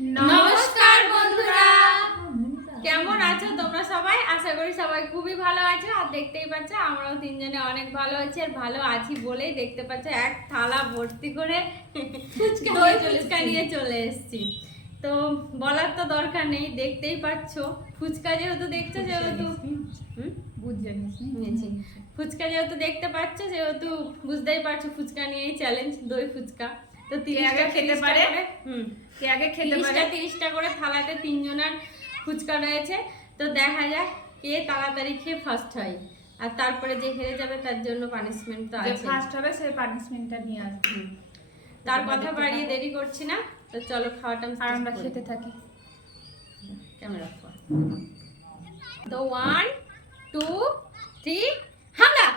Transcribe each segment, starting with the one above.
নমস্কার বন্ধুরা, কেমন আছো তোমরা সবাই? আশা করি সবাই খুবই ভালো আছো। আর দেখতেই পাচ্ছ আমরাও তিনজনে অনেক ভালো আছি। আর ভালো আছি বলেই দেখতে পাচ্ছ এক থালা ভর্তি করে দই ফুচকা নিয়ে চলে এসেছি। তো বলার তো দরকার নেই, দেখতেই পাচ্ছ। ফুচকা যেহেতু দেখছো সেহেতু ফুচকা যেহেতু দেখতে পাচ্ছ সেহেতু বুঝতেই পারছো ফুচকা নিয়েই চ্যালেঞ্জ, দই ফুচকা। তো 30টা খেতে পারে, কে আগে খেতে পারে। 30টা করে থালাতে তিনজনের ফুচকা রয়েছে। তো দেখা যাক কে তাড়াতাড়ি খেয়ে ফার্স্ট হয়। আর তারপরে যে হেরে যাবে তার জন্য পানিশমেন্ট তো আছে, ফার্স্ট হবে সে পানিশমেন্টটা নিয়ে আসবে। তার কথা বাড়িয়ে দেরি করছি না, তো চলো খাওয়াটা আর আমরা খেতে থাকি। ক্যামেরা কর। তো 1 2 3 হামলা।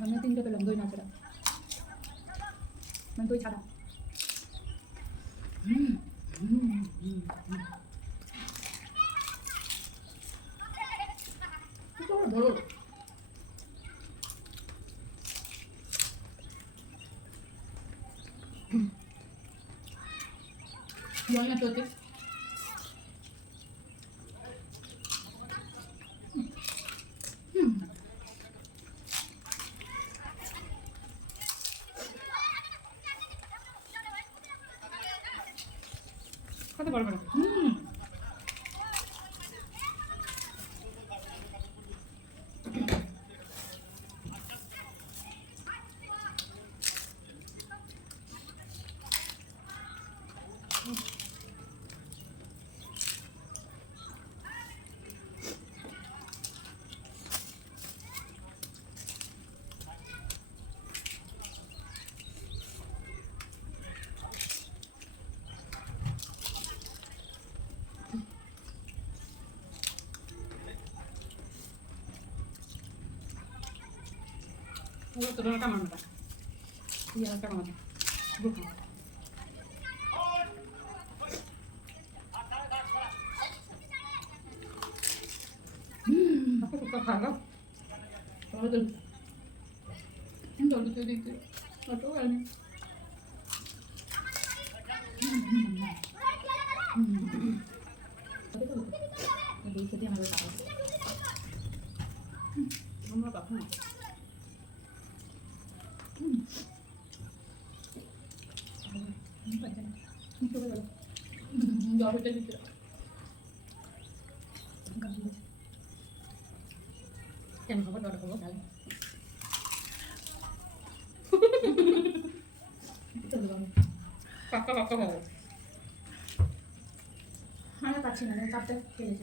আমি 3টা পেলাম দই না ছাড়া, মানে দই ছাড়া। দই না চলছে। কত বড় বড়। Ito na tama na. Iya, tama na. Buka. Apa suka harap? Kalau tu, ini dulu tu di tu, atau kan? Tapi tu, ada itu dia malu tahu. Kamu apa pun? Jangan kamu dorong kamu kali. Itu belum. Kakak mau. Mana pasti mana kapten kiri.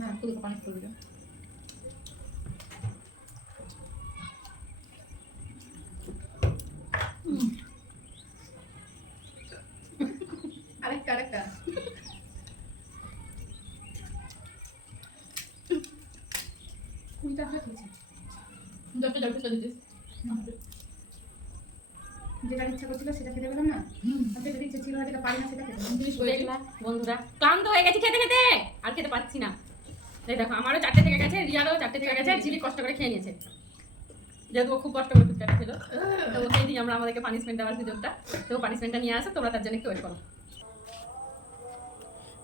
Nah, aku lupa panas dulu ya. Arak-arak. Kuita hati sih. Udah tuh tadi. যেটা ইচ্ছা করছিল সেটা খেতে পেলাম না আর যেটা ইচ্ছে ছিল না যেটা পারি না সেটা খেতে দেখলাম বন্ধুরা ক্লান্ত হয়ে গেছি খেতে খেতে আর খেতে পাচ্ছি না। এই দেখো আমারও 4টে থেকে গেছে, রিয়ারও 4টে থেকে গেছে, ঝিলি কষ্ট করে খেয়ে নিয়েছে যেহেতু ও খুব কষ্ট করে ফুচকাটা খেলো। তো ওকেই দিই আমরা আমাদেরকে পানিশমেন্ট দেওয়ার সুযোগটা। তো পানিশমেন্টটা নিয়ে আসো, তোমরা তার জন্য একটু ওয়েট করো।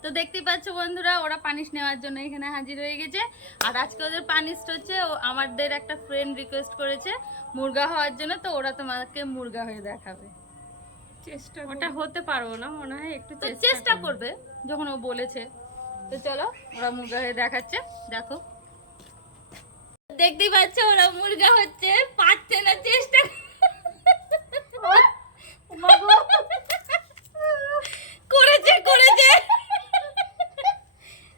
তো দেখতেই পাচ্ছ বন্ধুরা ওরা পানিশ নেওয়ার জন্য এখানে হাজির হয়ে গেছে। আর আজকে ওদের পানিশটা হচ্ছে আমাদের একটা ফ্রেন্ড রিকোয়েস্ট করেছে মুরগা হওয়ার জন্য, তো ওরা তোমাকে মুরগা হয়ে দেখাবে। চেষ্টা ওটা হতে পারবো না মনে হয়, একটু তো চেষ্টা করবে যখন ও বলেছে। তো চলো ওরা মুরগা হয়ে দেখাচ্ছে, দেখো। দেখতেই পাচ্ছ ওরা মুরগা হচ্ছে, পাচ্ছে না, চেষ্টা করেছে করেছে।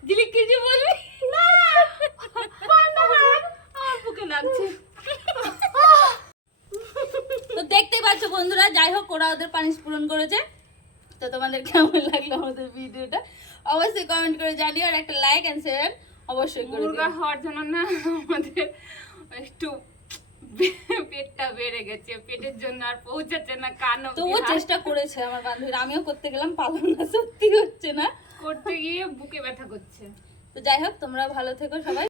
দিলি কিছু বলবি না? আমার বুকে লাগছে। তো দেখতেই পাচ্ছ বন্ধুরা, যাই হোক ওরা ওদের পানিশ পূরণ করেছে। তো তোমাদের কেমন লাগলো আমাদের ভিডিওটা অবশ্যই কমেন্ট করে জানিও, আর একটা লাইক এন্ড শেয়ার অবশ্যই করে মুরগা দিও। হওয়ার জন্য না আমাদের একটু পেটটা বেড়ে গেছে, পেটের জন্য আর পৌঁছাচ্ছে না কান তো অবধি। ও চেষ্টা করেছে আমার বান্ধবীরা, আমিও করতে গেলাম, পারলাম না, সত্যি হচ্ছে না। করতে গিয়ে বুকে ব্যথা করছে। তো যাই হোক তোমরা ভালো থেকো সবাই।